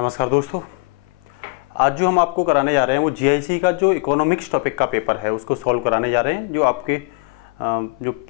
नमस्कार दोस्तों, आज जो हम आपको कराने जा रहे हैं वो जीआईसी का जो इकोनॉमिक्स टॉपिक का पेपर है उसको सॉल्व कराने जा रहे हैं। जो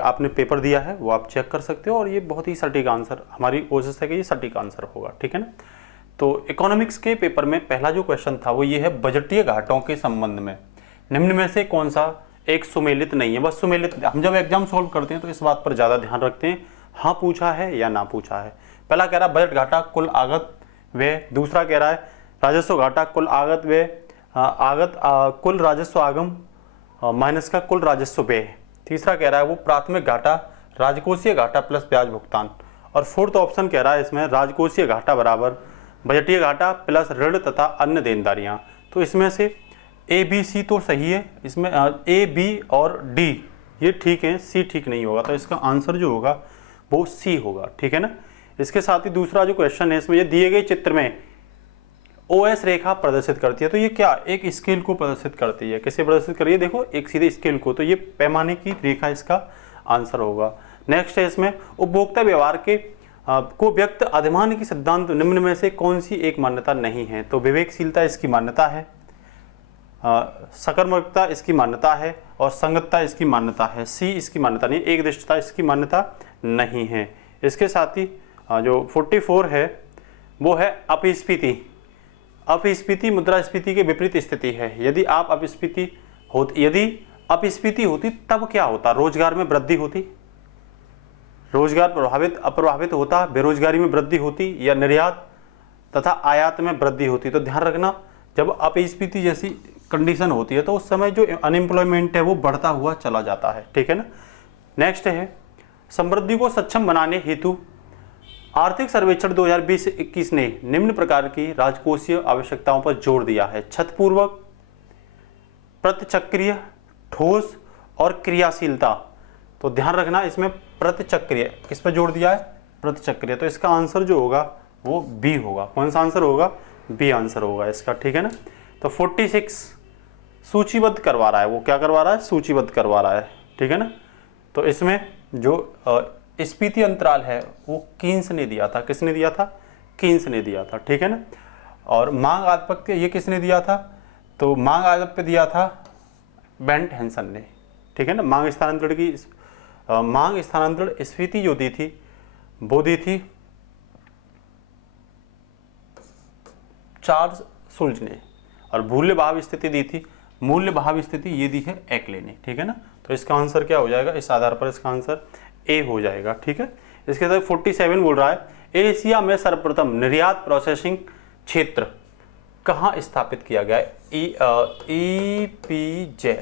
आपने पेपर दिया है वो आप चेक कर सकते हो और ये बहुत ही सटीक आंसर, हमारी कोशिश है कि ये सटीक आंसर होगा, ठीक है ना। तो इकोनॉमिक्स के पेपर में पहला जो क्वेश्चन था वो ये है, बजटीय घाटों के संबंध में निम्न में से कौन सा एक सुमेलित नहीं है। बस सुमेलित, हम जब एग्जाम सॉल्व करते हैं तो इस बात पर ज़्यादा ध्यान रखते हैं, हाँ पूछा है या ना पूछा है। पहला कह रहा है बजट घाटा कुल आगत व्यय, दूसरा कह रहा है राजस्व घाटा कुल आगत व्यय कुल राजस्व आगम माइनस का कुल राजस्व व्यय, तीसरा कह रहा है वो प्राथमिक घाटा राजकोषीय घाटा प्लस ब्याज भुगतान, और फोर्थ ऑप्शन कह रहा है इसमें राजकोषीय घाटा बराबर बजटीय घाटा प्लस ऋण तथा अन्य देनदारियां। तो इसमें से ए बी सी तो सही है, इसमें ए बी और डी ये ठीक है, सी ठीक नहीं होगा। तो इसका आंसर जो होगा वो सी होगा, ठीक है ना। इसके साथ ही दूसरा जो क्वेश्चन है इसमें, ये दिए गए चित्र में OS रेखा प्रदर्शित करती है। तो ये क्या, एक स्केल को प्रदर्शित करती है। किसे प्रदर्शित कर रही है, देखो एक सीधे स्केल को, तो ये पैमाने की रेखा इसका आंसर होगा। नेक्स्ट है इसमें, उपभोक्ता व्यवहार के को व्यक्त अधिमान की सिद्धांत निम्न में से कौन सी एक मान्यता नहीं है। तो विवेकशीलता इसकी मान्यता है, सकर्मकता इसकी मान्यता है और संगतता इसकी मान्यता है। सी इसकी मान्यता नहीं, एकदिष्टता इसकी मान्यता नहीं है। इसके साथ ही जो 44 है वो है अपस्फीति। अपस्फीति मुद्रास्फीति के विपरीत स्थिति है। यदि अपस्फीति होती तब क्या होता, रोजगार में वृद्धि होती, रोजगार अप्रभावित होता, बेरोजगारी में वृद्धि होती, या निर्यात तथा आयात में वृद्धि होती। तो ध्यान रखना, जब अपस्फीति जैसी कंडीशन होती है तो उस समय जो अनएम्प्लॉयमेंट है वो बढ़ता हुआ चला जाता है, ठीक है ना। नेक्स्ट है, समृद्धि को सक्षम बनाने हेतु आर्थिक सर्वेक्षण 2020-21 ने निम्न प्रकार की राजकोषीय आवश्यकताओं पर जोर दिया है। छतपूर्वक, प्रतिचक्रीय, ठोस और क्रियाशीलता। तो ध्यान रखना, इसमें प्रतिचक्रीय किस पर जोर दिया है, प्रतिचक्रीय। तो इसका आंसर जो होगा वो बी होगा। कौन सा आंसर होगा, बी आंसर होगा इसका, ठीक है ना। तो 46 सूचीबद्ध करवा रहा है, वो क्या करवा रहा है, सूचीबद्ध करवा रहा है, ठीक है ना। तो इसमें जो स्फीति अंतराल है वो कीन्स ने दिया था। किसने दिया था, कीन्स ने दिया था, ठीक है ना। और मांग आधिपत्य ये किसने दिया था, तो मांग आधिपत्य दिया था बेंट हैंसन ने, ठीक है ना। मांग स्थानांतरण स्फीति जो दी थी वो दी थी चार्ल्स शुल्ज ने, और मूल्य भाव स्थिति दी थी, मूल्य भाव स्थिति ये दी है एक्ले ने, ठीक है ना। तो इसका आंसर क्या हो जाएगा, इस आधार पर इसका आंसर ए हो जाएगा, ठीक है। इसके साथ 47 बोल रहा है, एशिया में सर्वप्रथम निर्यात प्रोसेसिंग क्षेत्र कहाँ स्थापित किया गया है, EPZ,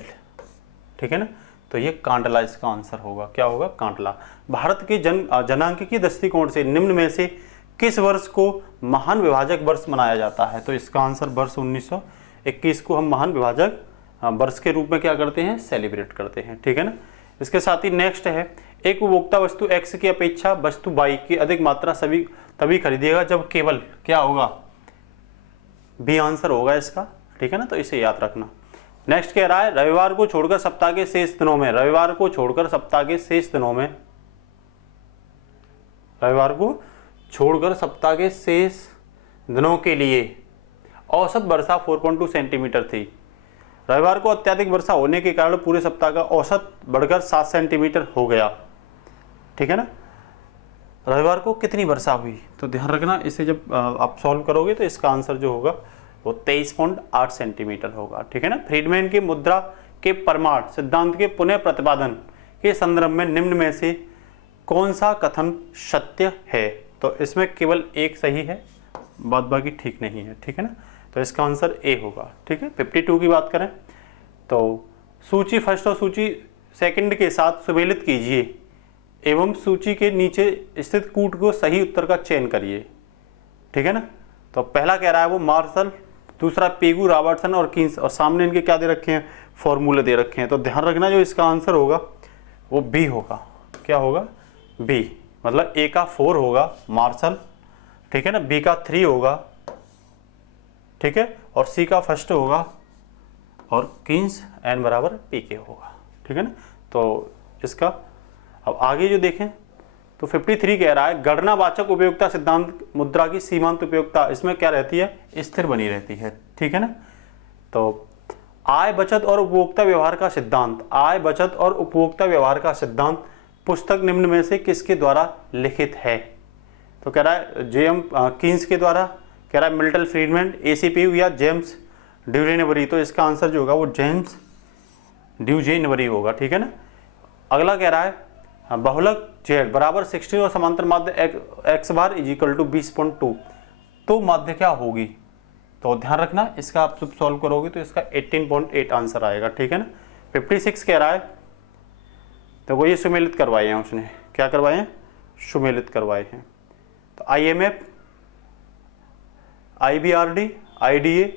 ठीक है ना। तो ये कांडला इसका आंसर होगा, क्या होगा, कांडला। भारत के जनांकीय दृष्टिकोण से निम्न में से किस वर्ष को महान विभाजक वर्ष मनाया जाता है। तो इसका आंसर वर्ष 1921 को हम महान विभाजक वर्ष के रूप में क्या करते हैं, सेलिब्रेट करते हैं, ठीक है ना। इसके साथ ही नेक्स्ट है, एक उपभोक्ता वस्तु X की अपेक्षा वस्तु Y की अधिक मात्रा तभी खरीदेगा जब केवल क्या होगा, बी आंसर होगा इसका, ठीक है ना। तो इसे याद रखना। नेक्स्ट कह रहा है, रविवार को छोड़कर सप्ताह के शेष दिनों में, रविवार को छोड़कर सप्ताह के शेष दिनों के लिए औसत वर्षा 4.2 सेंटीमीटर थी। रविवार को अत्यधिक वर्षा होने के कारण पूरे सप्ताह का औसत बढ़कर 7 सेंटीमीटर हो गया, ठीक है ना। रविवार को कितनी वर्षा हुई, तो ध्यान रखना, इसे जब आप सॉल्व करोगे तो इसका आंसर जो होगा वो 23.8 सेंटीमीटर होगा, ठीक है ना। फ्रीडमैन की मुद्रा के प्रमाण सिद्धांत के पुनः प्रतिपादन के संदर्भ में निम्न में से कौन सा कथन सत्य है। तो इसमें केवल एक सही है, बाद बाकी ठीक नहीं है, ठीक है ना। तो इसका आंसर ए होगा, ठीक है। 52 की बात करें तो सूची फर्स्ट और सूची सेकंड के साथ सुमेलित कीजिए एवं सूची के नीचे स्थित कूट को सही उत्तर का चयन करिए, ठीक है ना। तो पहला कह रहा है वो मार्शल, दूसरा पेगू, रॉबर्टसन और कीन्स, और सामने इनके क्या दे रखे हैं, फॉर्मूले दे रखे हैं। तो ध्यान रखना, जो इसका आंसर होगा वो बी होगा, क्या होगा, बी। मतलब ए का 4 होगा मार्शल, ठीक है ना, बी का 3 होगा, ठीक है, और सी का फर्स्ट होगा और कीन्स, एन बराबर पी के होगा, ठीक है ना। तो इसका अब आगे जो देखें तो 53 कह रहा है गणनावाचक उपयोगिता सिद्धांत मुद्रा की सीमांत उपयोगिता इसमें क्या रहती है, स्थिर बनी रहती है, ठीक है ना। तो आय बचत और उपभोक्ता व्यवहार का सिद्धांत, आय बचत और उपभोक्ता व्यवहार का सिद्धांत पुस्तक निम्न में से किसके द्वारा लिखित है। तो कह रहा है जेएम कीन्स के द्वारा, कह रहा है मिल्टन फ्रीडमैन, एसीपी या जेम्स ड्यूजेनबरी। तो इसका आंसर जो होगा वो जेम्स ड्यूजेनबरी होगा, ठीक है ना। अगला कह रहा है बहुलक जेड बराबर 16 और समांतर माध्य x bar is equal to 20.2, तो माध्य क्या होगी। तो ध्यान रखना इसका आप जब सॉल्व करोगे तो इसका 18.8 आंसर आएगा, ठीक है ना। 56 कह रहा है, तो वो ये सुमेलित करवाए हैं उसने, क्या करवाए हैं, सुमेलित करवाए हैं। तो IMF, IBRD, IDA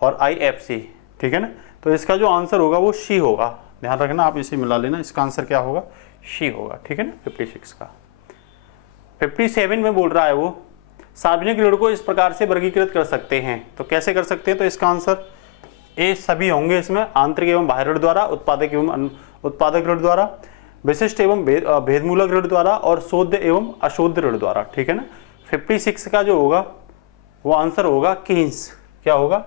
और IFC, ठीक है ना। तो इसका जो आंसर होगा वो सी होगा, ध्यान रखना आप इसे मिला लेना, इसका आंसर क्या होगा, सी होगा, ठीक है ना 56 का। 57 में बोल रहा है वो सार्वजनिक ऋण को इस प्रकार से वर्गीकृत कर सकते हैं। तो कैसे कर सकते हैं, तो इसका आंसर ए सभी होंगे इसमें, आंतरिक एवं बाह्य ऋण द्वारा, उत्पादक एवं उत्पादक ऋण द्वारा, विशिष्ट एवं भेदमूलक ऋण द्वारा और शोध एवं अशोध ऋण द्वारा, ठीक है ना। 56 का जो होगा वो आंसर होगा कीन्स, क्या होगा,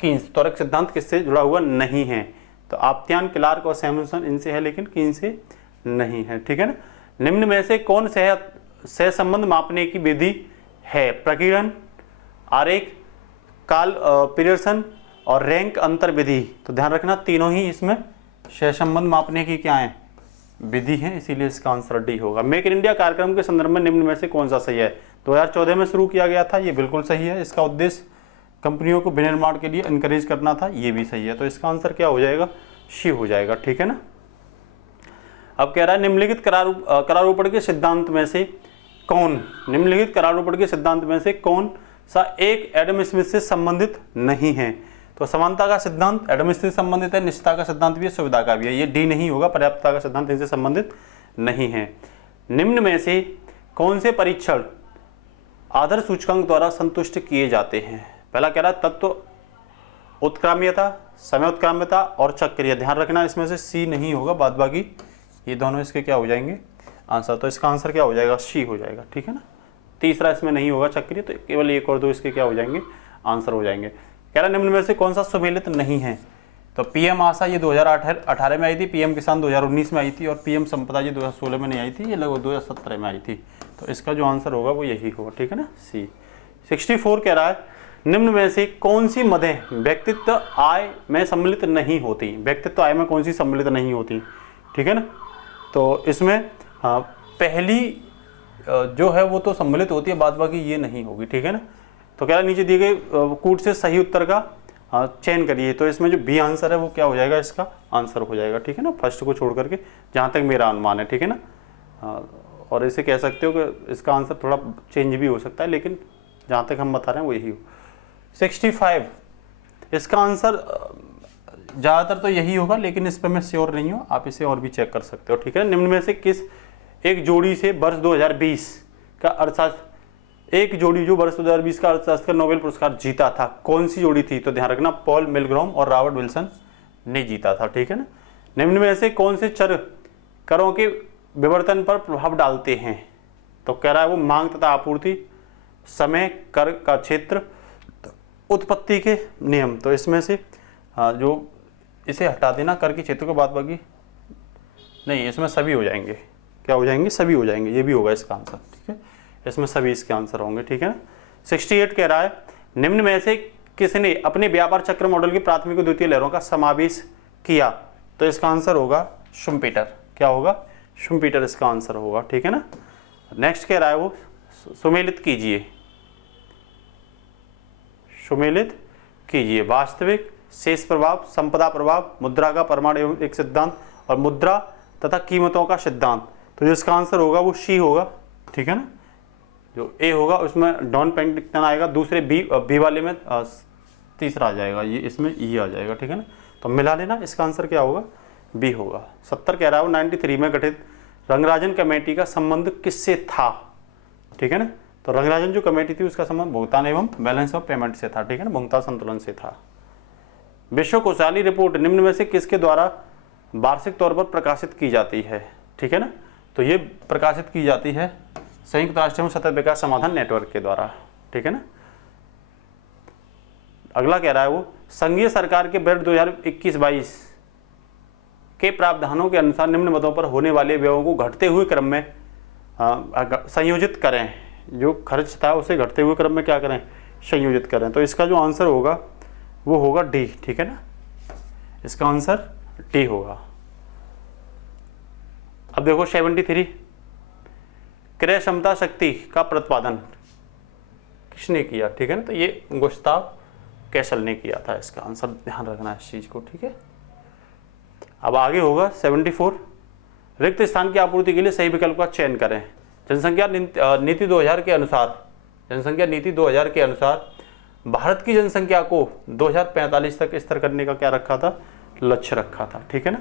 कीन्स। त्वरक सिद्धांत किससे जुड़ा हुआ नहीं है, तो आप्यायन, क्लार्क और सैमुअल्सन इनसे है, लेकिन कीन्स से नहीं है, ठीक है ना। निम्न में से कौन सह संबंध मापने की विधि है, प्रकीर्णन, आरेख, काल पीयर्सन और रैंक अंतर विधि। तो ध्यान रखना तीनों ही इसमें सह संबंध मापने की क्या है, विधि है, इसीलिए इसका आंसर डी होगा। मेक इन इंडिया कार्यक्रम के संदर्भ में निम्न में से कौन सा सही है। 2014 में शुरू किया गया था, ये बिल्कुल सही है। इसका उद्देश्य कंपनियों को विनिर्माण के लिए इनकरेज करना था, ये भी सही है। तो इसका आंसर क्या हो जाएगा, सी हो जाएगा, ठीक है ना। अब कह रहा है निम्नलिखित करारोपण के सिद्धांत में से कौन, निम्नलिखित करारोपण के सिद्धांत में से कौन सा एक एडम स्मिथ से संबंधित नहीं है। तो समानता का सिद्धांत एडम स्मिथ से संबंधित है, निश्चितता का सिद्धांत भी है, सुविधा का भी है, ये डी नहीं होगा, पर्याप्तता का सिद्धांत इनसे संबंधित नहीं है। निम्न में से कौन से परीक्षण आधार सूचकांक द्वारा संतुष्ट किए जाते हैं। पहला कह रहा है तत्व उत्क्राम्यता, समय उत्क्राम्यता और चक्रीय। ध्यान रखना इसमें से सी नहीं होगा, बाद बाकी ये दोनों इसके क्या हो जाएंगे आंसर। तो इसका आंसर क्या हो जाएगा, सी हो जाएगा, ठीक है ना। तीसरा इसमें नहीं होगा चक्रीय, तो केवल एक और दो इसके क्या हो जाएंगे आंसर हो जाएंगे। कह रहा निम्न में से कौन सा सुमेलित नहीं है। तो पीएम आशा ये 2018 में आई थी, पीएम किसान 2019 में आई थी और पीएम संपदा जी 2016 में नहीं आई थी, ये लगभग 2017 में आई थी। तो इसका जो आंसर होगा वो यही होगा, ठीक है ना, सी। 64 कह रहा है निम्न में से कौन सी मदें व्यक्तित्व आय में सम्मिलित नहीं होती, व्यक्तित्व आय में कौन सी सम्मिलित नहीं होती, ठीक है ना। तो इसमें पहली जो है वो तो सम्मिलित होती है, बाद बाकी ये नहीं होगी, ठीक है ना। तो कह रहा नीचे दिए गए कूट से सही उत्तर का चयन करिए। तो इसमें जो बी आंसर है वो क्या हो जाएगा, इसका आंसर हो जाएगा, ठीक है ना, फर्स्ट को छोड़ करके, जहाँ तक मेरा अनुमान है, ठीक है ना। और इसे कह सकते हो कि इसका आंसर थोड़ा चेंज भी हो सकता है, लेकिन जहाँ तक हम बता रहे हैं वो यही हो। 65 इसका आंसर ज़्यादातर तो यही होगा, लेकिन इस पर मैं श्योर नहीं हूँ, आप इसे और भी चेक कर सकते हो, ठीक है। निम्न में से किस एक जोड़ी से वर्ष 2020 का अर्थशास्त्र, एक जोड़ी जो वर्ष 2020 का अर्थशास्त्र का नोबेल पुरस्कार जीता था, कौन सी जोड़ी थी। तो ध्यान रखना पॉल मिलग्रॉम और रॉबर्ट विल्सन ने जीता था, ठीक है ना। निम्न में से कौन से चर करों के विवर्तन पर प्रभाव डालते हैं। तो कह रहा है वो मांग तथा आपूर्ति, समय, कर का क्षेत्र, उत्पत्ति के नियम। तो इसमें से जो इसे हटा देना, कर के क्षेत्र को, बाद बाकी नहीं, इसमें सभी हो जाएंगे, क्या हो जाएंगे, सभी हो जाएंगे, ये भी होगा इसका आंसर, ठीक है। इसमें सभी इसके आंसर होंगे, ठीक है ना। 68 कह रहा है निम्न में से किसने अपने व्यापार चक्र मॉडल की प्राथमिक और द्वितीय लहरों का समावेश किया। तो इसका आंसर होगा शुम्पीटर, क्या होगा, शुम्पीटर इसका आंसर होगा, ठीक है ना। नेक्स्ट कह रहा है वो सुमेलित कीजिए, सुमेलित कीजिए वास्तविक, शेष प्रभाव, संपदा प्रभाव, मुद्रा का परिमाण एवं एक सिद्धांत और मुद्रा तथा कीमतों का सिद्धांत। तो जिसका आंसर होगा वो सी होगा, ठीक है ना। जो ए होगा उसमें डॉन पेंटिंगटन आएगा, दूसरे बी वाले में तीसरा आ जाएगा, ये इसमें ई आ जाएगा, ठीक है ना। तो मिला लेना, इसका आंसर क्या होगा, बी होगा। 70 कह रहा है वो 93 में गठित रंगराजन कमेटी का संबंध किससे था, ठीक है ना। तो रंगराजन जो कमेटी थी उसका संबंध भुगतान एवं बैलेंस ऑफ पेमेंट से था, ठीक है ना, भुगतान संतुलन से था। विश्व कोषागार रिपोर्ट निम्न में से किसके द्वारा वार्षिक तौर पर प्रकाशित की जाती है, ठीक है ना। तो ये प्रकाशित की जाती है संयुक्त राष्ट्र एवं सतत विकास समाधान नेटवर्क के द्वारा, ठीक है ना। अगला कह रहा है वो, संघीय सरकार के बजट 2021-22 के प्रावधानों के अनुसार निम्न मदों पर होने वाले व्ययों को घटते हुए क्रम में संयोजित करें। जो खर्च था उसे घटते हुए क्रम में क्या करें, संयोजित करें। तो इसका जो आंसर होगा वो होगा डी, ठीक है ना, इसका आंसर डी होगा। अब देखो 73, क्रय क्षमता शक्ति का प्रतिपादन किसने किया, ठीक है ना। तो ये गुस्ताव कैसल ने किया था, इसका आंसर ध्यान रखना इस चीज को, ठीक है। अब आगे होगा 74, रिक्त स्थान की आपूर्ति के लिए सही विकल्प का चयन करें। जनसंख्या नीति 2000 के अनुसार, जनसंख्या नीति 2000 के अनुसार भारत की जनसंख्या को 2045 तक स्थिर करने का क्या रखा था, लक्ष्य रखा था, ठीक है ना।